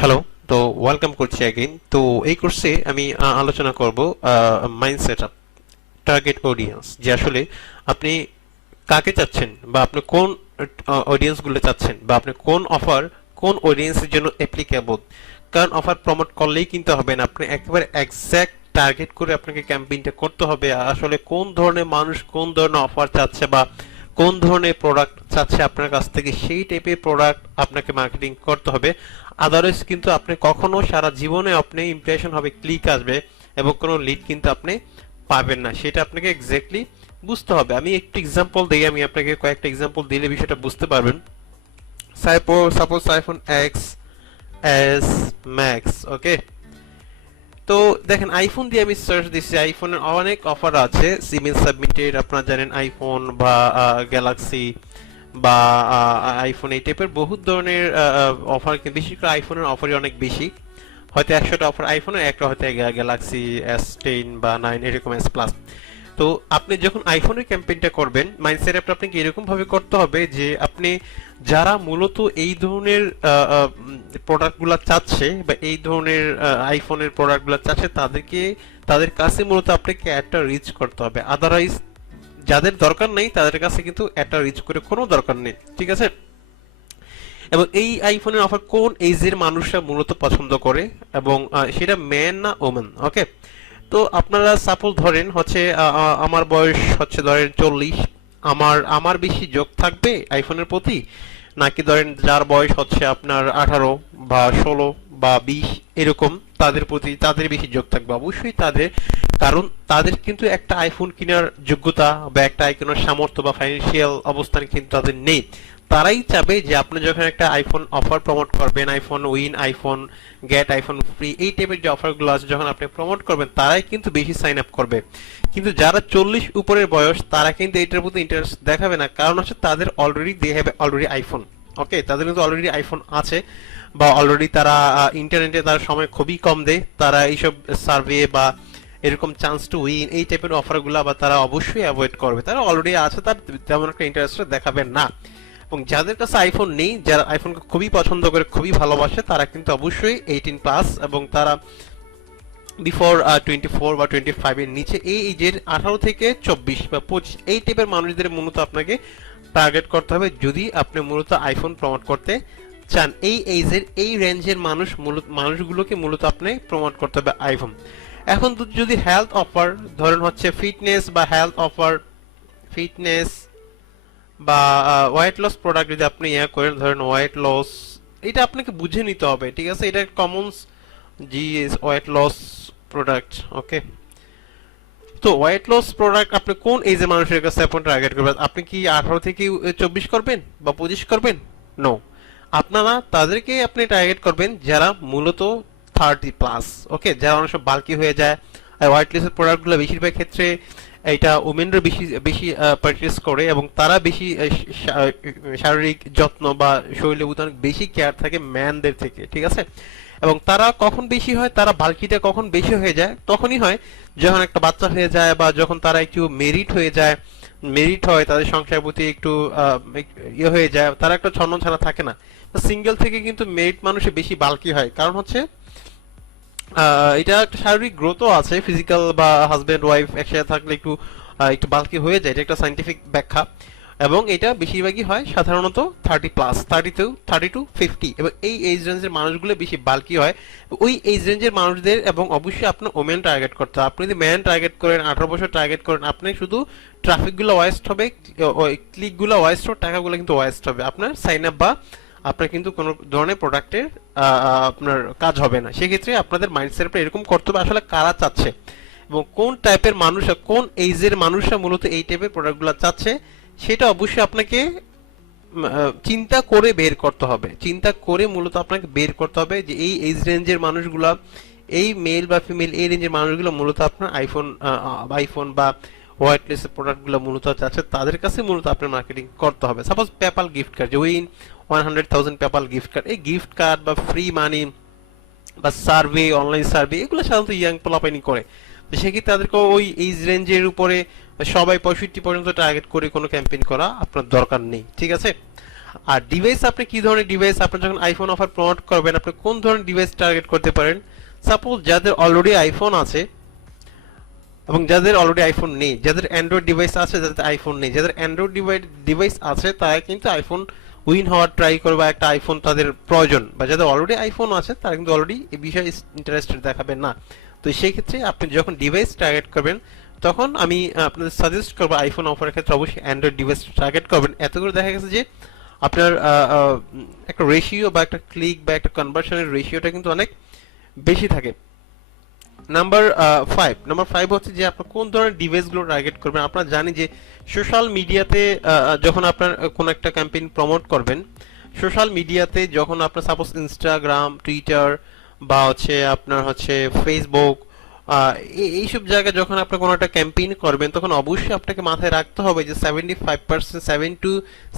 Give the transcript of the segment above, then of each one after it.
Hello. তো welcome করছি again. তো এই কোর্সে আমি আলোচনা করব মাইন্ড সেটআপ, টার্গেট অডিয়েন্স, যে আসলে আপনি কাকে চাচ্ছেন বা আপনি কোন অডিয়েন্স গুলো চাচ্ছেন বা আপনি কোন অফার কোন অডিয়েন্সের জন্য অ্যাপ্লিকেবল। কারণ অফার প্রমোট করলেই কিন্তু হবে না, আপনি একেবারে এক্সাক্ট টার্গেট করে আপনাকে ক্যাম্পেইনটা করতে হবে। আসলে কোন ধরনের মানুষ কোন ধরনের অফার চাচ্ছে বা কোন ধরনের প্রোডাক্ট চাচ্ছে আপনার কাছ থেকে, সেই টাইপের প্রোডাক্ট আপনাকে মার্কেটিং করতে হবে। আদারওয়াইজ কিন্তু আপনি কখনো সারা জীবনে আপনি ইমপ্রেশন হবে, ক্লিক আসবে এবং কোনো লিড কিন্তু আপনি পাবেন না। সেটা আপনাকে এক্স্যাক্টলি বুঝতে হবে। আমি একটু এক্সাম্পল দিই, আমি আপনাকে কয়েকটা এক্সাম্পল দিলে বিষয়টা বুঝতে পারবেন। Suppose iPhone X S Max, okay. তো দেখেন, আইফোন দিয়ে আমি সার্চ দিচ্ছি, আইফোনের অনেক অফার আছে। সিমিল সাবমিটেড, আপনারা জানেন, আইফোন বা গ্যালাক্সি বা আইফোন, এই টাইপের বহু ধরনের অফার, বিশেষ করে আইফোনের অফারই অনেক বেশি। হয়তো 100টা অফার আইফোনের, একটা হয়তো গ্যালাক্সি S10 বা 9 এরকম S প্লাস। তো আপনি যখন আইফোনের ক্যাম্পেইনটা করবেন, মাইন্ডসেট আপটা আপনাকে এরকম ভাবে করতে হবে যে আপনি যারা মূলত এই ধরনের প্রোডাক্টগুলো চাচ্ছে বা এই ধরনের আইফোনের প্রোডাক্টগুলো চাচ্ছে, তাদের কাছে মূলত আপনাকে একটা রিচ করতে হবে। আদারওয়াইজ যাদের দরকার নেই তাদের কাছে কিন্তু একটা রিচ করে কোনো দরকার নেই, ঠিক আছে। এবং এই আইফোনের অফার কোন এজের মানুষরা মূলত পছন্দ করে এবং সেটা ম্যান না ওমেন, ওকে। তো আপনারা সাপোজ ধরেন হচ্ছে আমার বয়স হচ্ছে ধরেন 40, আমার আমার বেশি যোগ থাকবে আইফোনের প্রতি, নাকি ধরেন যার বয়স হচ্ছে আপনার 18 বা 16 বা 20 এরকম, তাদের বেশি যোগ থাকবে? অবশ্যই তাদের। কারণ তাদের কিন্তু একটা আইফোন কেনার যোগ্যতা বা একটা কেনার সামর্থ্য বা ফাইন্যান্সিয়াল অবস্থান কিন্তু তাদের নেই। তারাই চাবে যে আপনি যখন একটা আইফোন অফার প্রমোট করবেন, iPhone win, iPhone get, iPhone free, এই টাইপের যে অফারগুলো আছে যখন আপনি প্রমোট করবেন, তারাই কিন্তু বেশি সাইন আপ করবে। কিন্তু যারা 40 উপরের বয়স, তারা কিন্তু এটার প্রতি ইন্টারেস্ট দেখাবে না। কারণ হচ্ছে তাদের already they have already iPhone, okay. তাদের কিন্তু অলরেডি আইফোন আছে বা অলরেডি তারা ইন্টারনেটে তার সময় খুবই কম দেয়। তারা এইসব সার্ভে বা এরকম চান্স টু উইন এই টাইপের অফারগুলো বা তারা অবশ্যই অ্যাভয়েড করবে। তারা অলরেডি আছে, তার তেমন একটা ইন্টারেস্ট দেখাবে না। এবং যাদের কাছে আইফোন নেই, যারা আইফোনকে খুবই পছন্দ করে, খুবই ভালোবাসে, তারা কিন্তু অবশ্যই 18 প্লাস এবং তারা বিফোর 24 বা 25 এর নিচে, এই এজের 18 থেকে 24 বা 25 এই টাইপের মানুষদের মূলত আপনাকে টার্গেট করতে হবে যদি আপনি মূলত আইফোন প্রমোট করতে চান। এই এজের এই রেঞ্জের মানুষগুলোকে মূলত আপনি প্রমোট করতে হবে আইফোন। এখন যদি হেলথ অফার ধরেন হচ্ছে ফিটনেস বা হেলথ অফার, ফিটনেস বা ওয়েট লস প্রোডাক্ট যদি আপনি করেন, ধরেন ওয়েট লস, এটা আপনাকে বুঝে নিতে হবে, ঠিক আছে। এটা কমন জি ওয়েট লস প্রোডাক্ট, ওকে। তো ওয়েট লস প্রোডাক্ট আপনি কোন এজে মানুষের কাছে আপনি টার্গেট করবেন? আপনি কি 18 থেকে 24 করবেন বা 25 করবেন? নো, আপনারা তাদেরকে আপনি টার্গেট করবেন যারা মূলত 30 প্লাস, ওকে। যারা অনেক সব বাল্কি হয়ে যায়। আর ওয়েট লসের প্রোডাক্টগুলো বেশিরভাগ ক্ষেত্রে এটা ওমেনরা বেশি বেশি পারচেজ করে এবং তারা বেশি শারীরিক যত্ন বা শরীরের প্রতি অনেক বেশি কেয়ার থাকে ম্যানদের থেকে, ঠিক আছে। এবং তারা কখন বেশি হয়, তারা বাল্কিটা কখন বেশি হয়ে যায়, তখনই হয় যখন একটা বাচ্চা হয়ে যায় বা যখন তারা একটু মেরিট হয়ে যায়, মেরিট হয়, তাদের সংসারের প্রতি একটু ইয়ে হয়ে যায়, তারা একটা ছন্ন ছাড়া থাকে না। সিঙ্গেল থেকে কিন্তু মেরিট মানুষের বেশি বাল্কি হয়, কারণ হচ্ছে এটা একটা শারীরিক গ্রোথও আছে, ফিজিক্যাল বা হাজবেন্ড ওয়াইফ একসাথে থাকলে একটু একটু বাল্কি হয়ে যায়, এটা একটা সাইন্টিফিক ব্যাখ্যা। এবং এটা বেশিরভাগই হয় সাধারণত 30 প্লাস, 30 টু 50, এবং এই এজ রেঞ্জের মানুষগুলো বেশি বাল্কি হয়। ওই এজ রেঞ্জের মানুষদের, এবং অবশ্যই আপনার ওমেন টার্গেট করতে হবে। আপনি যদি ম্যান টার্গেট করেন, 18 বছর টার্গেট করেন, আপনি শুধু ট্রাফিকগুলো ওয়েস্ট হবে, ক্লিকগুলো ওয়েস্ট হবে, টাকাগুলো কিন্তু ওয়েস্ট হবে, আপনার সাইন আপ বা আপনার কিন্তু কোনো ধরনের প্রোডাক্টের আপনার কাজ হবে না। সেক্ষেত্রে আপনাদের মাইন্ডসেটটা এরকম করতে হবে আসলে কারা চাচ্ছে এবং কোন টাইপের মানুষ, কোন এজের মানুষরা মূলত এই টাইপের প্রোডাক্টগুলো চাচ্ছে, সেটা অবশ্যই আপনাকে চিন্তা করে বের করতে হবে। চিন্তা করে মূলত আপনাকে বের করতে হবে যে এই এজ রেঞ্জের মানুষগুলা, এই মেল বা ফিমেল এই রেঞ্জের মানুষগুলো মূলত আপনার আইফোন বা ওয়্যারলেস প্রোডাক্টগুলো মূলত চাচ্ছে, তাদের কাছে মূলত আপনার মার্কেটিং করতে হবে। সাপোজ পেপাল গিফট কার্ড, যে উইন 100,000 পেপাল গিফট কার্ড, এই গিফট কার্ড বা ফ্রি মানি বা সার্ভে, অনলাইন সার্ভে, এগুলো সাধারণত ইয়াং পোলাপাইনি করে। তো সেক্ষেত্রে তাদেরকে ওই এজ রেঞ্জের উপরে সবাই 65 পর্যন্ত টার্গেট করে কোনো ক্যাম্পেইন করা আপনার দরকার নেই, ঠিক আছে। আর ডিভাইস, আপনি কি ধরনের ডিভাইস, আপনি যখন আইফোন অফার প্রমোট করবেন আপনি কোন ধরনের ডিভাইস টার্গেট করতে পারেন। সাপোজ যাদের অলরেডি আইফোন আছে এবং যাদের অলরেডি আইফোন নেই, যাদের অ্যান্ড্রয়েড ডিভাইস আছে, যাদের আইফোন নেই, যাদের অ্যান্ড্রয়েড ডিভাইস আছে তারা কিন্তু আইফোন উইন হওয়ার ট্রাই করবে, একটা আইফোন তাদের প্রয়োজন, বা যাদের অলরেডি আইফোন আছে তারা কিন্তু অলরেডি এই বিষয়ে ইন্টারেস্টেড দেখাবেন না। তো সেই ক্ষেত্রে আপনি যখন ডিভাইস টার্গেট করবেন তখন আমি আপনাদের সাজেস্ট করবো আইফোন অফারের ক্ষেত্রে অবশ্যই অ্যান্ড্রয়েড ডিভাইস টার্গেট করবেন। এত করে দেখা গেছে যে আপনার একটা রেশিও বা একটা ক্লিক বা একটা কনভার্সনের রেশিওটা কিন্তু অনেক বেশি থাকে। নাম্বার ফাইভ হচ্ছে যে আপনার কোন ধরনের ডিভাইসগুলো টার্গেট করবেন। আপনারা জানি যে সোশ্যাল মিডিয়াতে যখন আপনার কোন একটা ক্যাম্পেইন প্রমোট করবেন, সোশ্যাল মিডিয়াতে যখন আপনার সাপোজ ইনস্টাগ্রাম, টুইটার বা হচ্ছে আপনার হচ্ছে ফেসবুক, এইসব জায়গায় যখন আপনি কোনো একটা ক্যাম্পেইন করবেন তখন অবশ্যই আপনাকে মাথায় রাখতে হবে যে 75%,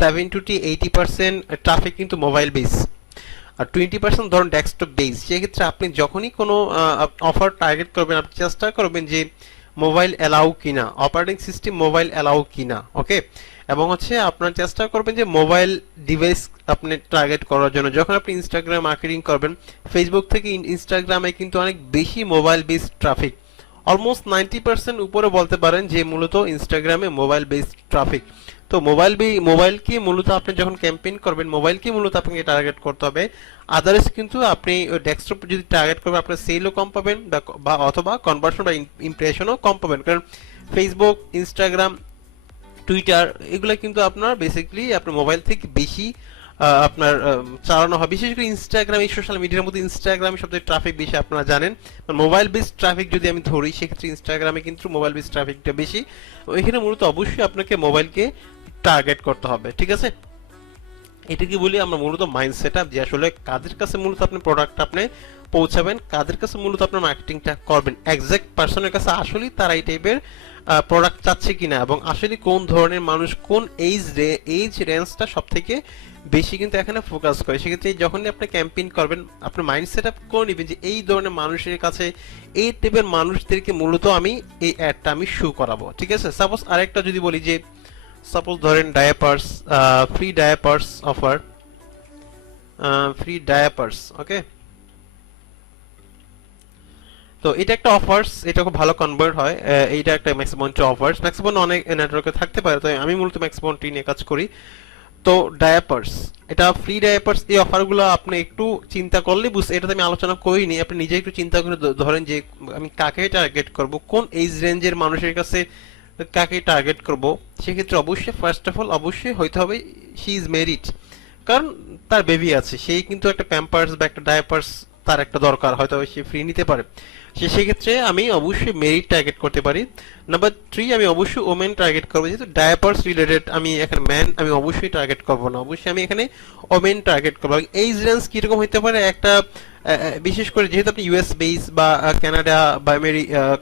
70-80% ট্রাফিক কিন্তু মোবাইল বেস, আর 20% ধরুন ডেস্কটপ বেস। সেক্ষেত্রে আপনি যখনই কোনো অফার টার্গেট করবেন আপনি চেষ্টা করবেন যে মোবাইল অ্যালাউ কিনা, অপারেটিং সিস্টেম মোবাইল অ্যালাউ কিনা, ওকে। এবং হচ্ছে আপনার চেষ্টা করবেন যে মোবাইল ডিভাইস আপনি টার্গেট করার জন্য। যখন আপনি ইনস্টাগ্রাম মার্কেটিং করবেন, ফেসবুক থেকে ইনস্টাগ্রামে কিন্তু অনেক বেশি মোবাইল বেস ট্রাফিক, অলমোস্ট 90% উপরে বলতে পারেন যে মূলত ইনস্টাগ্রামে মোবাইল বেসড ট্রাফিক। তো মোবাইলকে মূলত আপনি যখন ক্যাম্পেইন করবেন মোবাইলকে মূলত আপনাকে টার্গেট করতে হবে। আদারস কিন্তু আপনি ডেস্কটপ যদি টার্গেট করবেন আপনার সেলও কম পাবেন বা অথবা কনভার্সন বা ইমপ্রেশনও কম পাবেন, কারণ ফেসবুক, ইনস্টাগ্রাম, টুইটার এগুলো কিন্তু আপনার বেসিক্যালি আপনার মোবাইল থেকে বেশি আপনার চালানো হয়। বিশেষ করে ইনস্টাগ্রাম, এই সোশ্যাল মিডিয়ার মধ্যে ইনস্টাগ্রামে সবচেয়ে ট্রাফিক বেশি আপনারা জানেন। মোবাইল বেস ট্রাফিক যদি আমি ধরি সেক্ষেত্রে ইনস্টাগ্রামে কিন্তু মোবাইল বেস ট্রাফিকটা বেশি। এখানে মূলত অবশ্যই আপনাকে মোবাইলকে টার্গেট করতে হবে, ঠিক আছে। এটাকে বলি আমরা মূলত মাইন্ড সেট আপ, যে আসলে কাদের কাছে মূলত আপনি প্রোডাক্ট আপনি পৌঁছাবেন, কাদের কাছে মূলত আপনার মার্কেটিংটা করবেন, এক্সাক্ট পার্সনের কাছে আসলেই তারা এই টাইপের প্রোডাক্ট চাচ্ছে কিনা, এবং আসলে কোন ধরনের মানুষ কোন এইজ রেঞ্জটা সব থেকে বেশি কিন্তু এখানে ফোকাস করে। সেক্ষেত্রে যখনই আপনি ক্যাম্পেইন করবেন আপনার মাইন্ড সেট আপ করে নেবেন যে এই ধরনের মানুষের কাছে, এই টাইপের মানুষদেরকে মূলত আমি এই অ্যাডটা আমি শো করাবো, ঠিক আছে। সাপোজ আরেকটা যদি বলি যে সাপোজ ধরেন ডায়াপার্স, ফ্রি ডায়াপার্স অফার, ফ্রি ডায়াপার্স, ওকে। তো এটা একটা অফার্স, এটা খুব ভালো কনভার্ট হয়, এইটা একটা ম্যাক্সিমাম অফার্স, ম্যাক্সিমাম অনেক নেটওয়ার্কে থাকতে পারে, তো আমি মূলত ম্যাক্সিমামটি নিয়ে কাজ করি। তো ডায়াপার্স, এটা ফ্রি ডায়াপার্স, এই অফারগুলো আপনি একটু চিন্তা করলে বুঝতে, এটা আমি আলোচনা করিনি, আপনি নিজে একটু চিন্তা করে ধরেন যে আমি কাকে টার্গেট করব, কোন এজ রেঞ্জের মানুষের কাছে কাকে টার্গেট করব। সেক্ষেত্রে অবশ্যই ফার্স্ট অফ অল অবশ্যই হইতে হবে শি ইজ মেরিড, কারণ তার বেবি আছে, সেই কিন্তু একটা প্যাম্পার্স বা একটা ডায়াপার্স তার একটা দরকার, হয়তো সে ফ্রি নিতে পারে। সেক্ষেত্রে আমি অবশ্যই মেরিট টার্গেট করতে পারি। নাম্বার 3 আমি অবশ্যই ওমেন টার্গেট করবো, যেহেতু ডায়াপার্স রিলেটেড, আমি এখানে ম্যান আমি অবশ্যই টার্গেট করবো না, অবশ্যই আমি এখানে ওমেন টার্গেট করবো। এইজ রেঞ্জ কিরকম হতে পারে, একটা বিশেষ করে যেহেতু আপনি ইউএস বেস বা কানাডা বা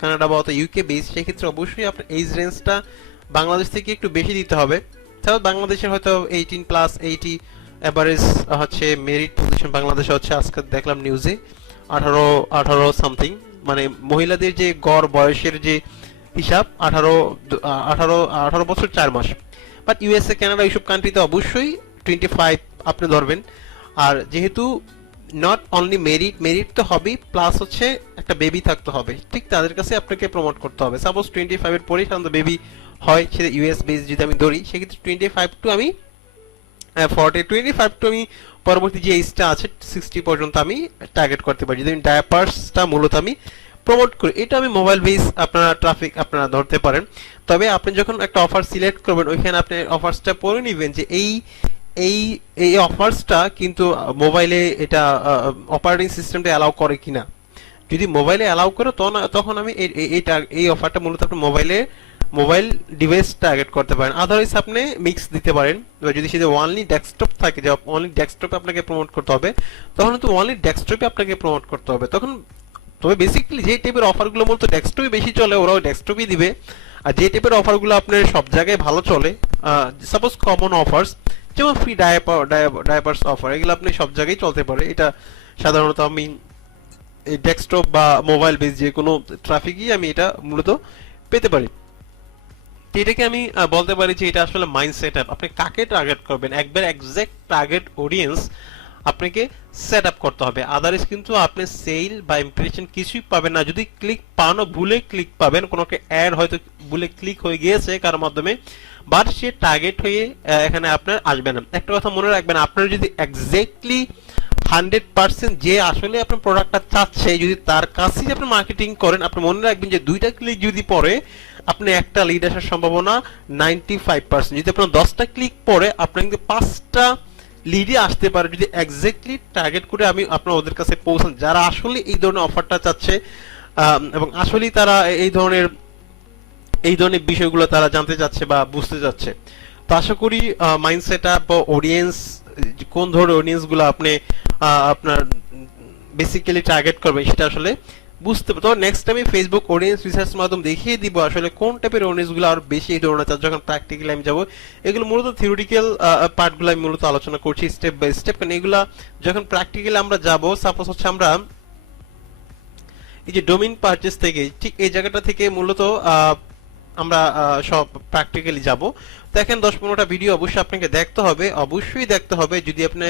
কানাডা বা ইউকে বেস, সেক্ষেত্রে অবশ্যই আপনার এইজ রেঞ্জটা বাংলাদেশ থেকে একটু বেশি দিতে হবে। তাহলে বাংলাদেশের হয়তো 18+80 এভারেজ হচ্ছে মেরিট পজিশন বাংলাদেশে হচ্ছে, আজকে দেখলাম নিউজে 18 সামথিং, মানে মহিলাদের যে গড় বয়সের যে হিসাব 18 বছর 4 মাস। বাট ইউএসএ, কানাডা এইসব কান্ট্রিতে অবশ্যই 25 আপনি ধরবেন। আর যেহেতু নট অনলি মেরিট তো হবেই, প্লাস হচ্ছে একটা বেবি থাকতে হবে, ঠিক তাদের কাছে আপনাকে প্রমোট করতে হবে। সাপোজ 25 এর পরে সাধারণত বেবি হয়, সেটা ইউএস বেস যদি আমি ধরি, সেক্ষেত্রে 25 টু আমি 40, 25 টু আমি পরবর্তী যে এইজটা আছে 60 পর্যন্ত আমি টার্গেট করতে পারি, যদি ডায়াপার্সটা মূলত আমি প্রমোট করি। এটা আমি মোবাইল বেস আপনারা ট্রাফিক আপনারা ধরতে পারেন। তবে আপনি যখন একটা অফার সিলেক্ট করবেন ওইখানে আপনি অফার্সটা পড়ে নেবেন যে এই এই এই অফার্সটা কিন্তু মোবাইলে এটা অপারেটিং সিস্টেমটা অ্যালাউ করে কিনা। যদি মোবাইলে অ্যালাউ করে তখন আমি এই অফারটা মূলত আপনি মোবাইল ডিভাইস টার্গেট করতে পারেন। আদারওয়াইজ আপনি মিক্স দিতে পারেন, যদি সেটা অনলি ডেস্কটপ থাকে, যে অনলি ডেস্কটপে আপনাকে প্রমোট করতে হবে, তখন তো অনলি ডেস্কটপে আপনাকে প্রমোট করতে হবে। তখন তবে বেসিক্যালি যে টাইপের অফারগুলো মূলত ডেস্কটপে বেশি চলে ওরাও ডেস্কটপই দিবে, আর যে টাইপের অফারগুলো আপনার সব জায়গায় ভালো চলে, সাপোজ কমন অফার্স যেমন ফ্রি ডায়াপার্স অফার, এগুলো আপনি সব জায়গায় চলতে পারে। এটা সাধারণত আমি এই ডেস্কটপ বা মোবাইল বেস যে কোনো ট্রাফিকই আমি এটা মূলত পেতে পারি। তো এটাকে আমি বলতে পারি যে এটা আসলে মাইন্ড সেট আপ। আপনি কাকে টার্গেট করবেন, একবার এক্সাক্ট টার্গেট অডিয়েন্স আপনাকে সেট আপ করতে হবে, আদারওয়াইজ কিন্তু আপনি সেল বা ইমপ্রেশন কিছুই পাবেন না। যদি ক্লিক পানও ভুলে ক্লিক পাবেন, কোনো একটা অ্যাড হয়তো ভুলে ক্লিক হয়ে গিয়েছে কারোর মাধ্যমে, বাট সে টার্গেট হয়ে এখানে আপনার আসবে না। একটা কথা মনে রাখবেন, আপনার যদি এক্স্যাক্টলি 100% যে আসলে আপনার প্রোডাক্টটা চাচ্ছে, যদি তার কাছেই আপনি মার্কেটিং করেন, আপনি মনে রাখবেন যে 2টা ক্লিক যদি পড়ে আপনি একটা লিড আসার সম্ভাবনা 95%। যদি আপনার 10টা ক্লিক পড়ে আপনার কিন্তু 5টা লিডে আসতে পারে, যদি এক্স্যাক্টলি টার্গেট করে আমি আপনার ওদের কাছে পৌঁছান, যারা আসলে এই ধরনের অফারটা চাচ্ছে এবং আসলেই তারা এই ধরনের বিষয়গুলো তারা জানতে চাচ্ছে বা বুঝতে চাচ্ছে। তো আশা করি মাইন্ডসেট আপ বা অডিয়েন্স, কোন ধরনের অডিয়েন্স গুলো আপনি আপনার বেসিক্যালি টার্গেট করবেন সেটা আসলে বুঝতে পারবো। তো next time Facebook audience research মাধ্যমে দেখিয়ে দিব আসলে কোন টাইপের অডিয়েন্স গুলো আর বেশি এই ধরনের চাচ্ছে। যখন প্র্যাকটিক্যালি আমি যাবো, এগুলো মূলত থিওরিটিক্যাল পার্টগুলো আমি মূলত আলোচনা করছি স্টেপ বাই স্টেপ, কারণ এগুলা যখন প্র্যাকটিক্যালি আমরা যাব, সাপোজ হচ্ছে আমরা এই যে ডোমেইন পারচেজ থেকে, ঠিক এই জায়গাটা থেকে মূলত আমরা সব প্র্যাকটিক্যালি যাব। দেখেন 10-15টা ভিডিও অবশ্যই আপনাকে দেখতে হবে, অবশ্যই দেখতে হবে। যদি আপনি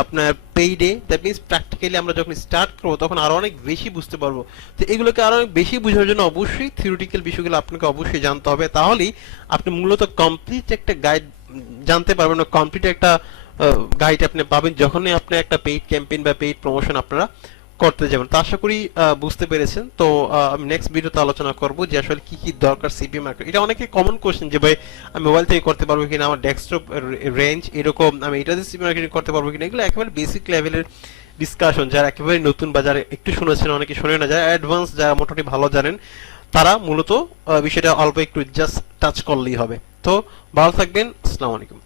আপনার পেইডে, দ্যাট মিনস প্র্যাকটিক্যালি আমরা যখন স্টার্ট করবো তখন আরো অনেক বেশি বুঝতে পারবো। তো এগুলোকে আরো অনেক বেশি বোঝার জন্য অবশ্যই থিওরিটিক্যাল বিষয়গুলো আপনাকে অবশ্যই জানতে হবে, তাহলেই আপনি মূলত কমপ্লিট একটা গাইড জানতে পারবেন, কমপ্লিট একটা গাইড আপনি পাবেন যখনই আপনি একটা পেইড ক্যাম্পেইন বা পেইড প্রমোশন আপনারা করতে যাবেন। তো আশা করি বুঝতে পেরেছেন। তো আমি নেক্সট ভিডিওতে আলোচনা করব যে আসলে কি কি দরকার সিপি মার্কেট। এটা অনেকে কমন কোশ্চেন যে ভাই আমি মোবাইল থেকে করতে পারবো কিনা, আমার ডেস্কটপ রেঞ্জ এরকম, আমি এটা দিয়ে সিপি মার্কেটিং করতে পারবো কিনা। এগুলো একেবারে বেসিক লেভেলের ডিসকাশন, যারা একেবারে নতুন বা যারা একটু শুনেছেন, অনেকে শুনে না, যারা অ্যাডভান্স, যারা মোটামুটি ভালো জানেন, তারা মূলত বিষয়টা অল্প একটু জাস্ট টাচ করলেই হবে। তো ভালো থাকবেন, আসসালামু আলাইকুম।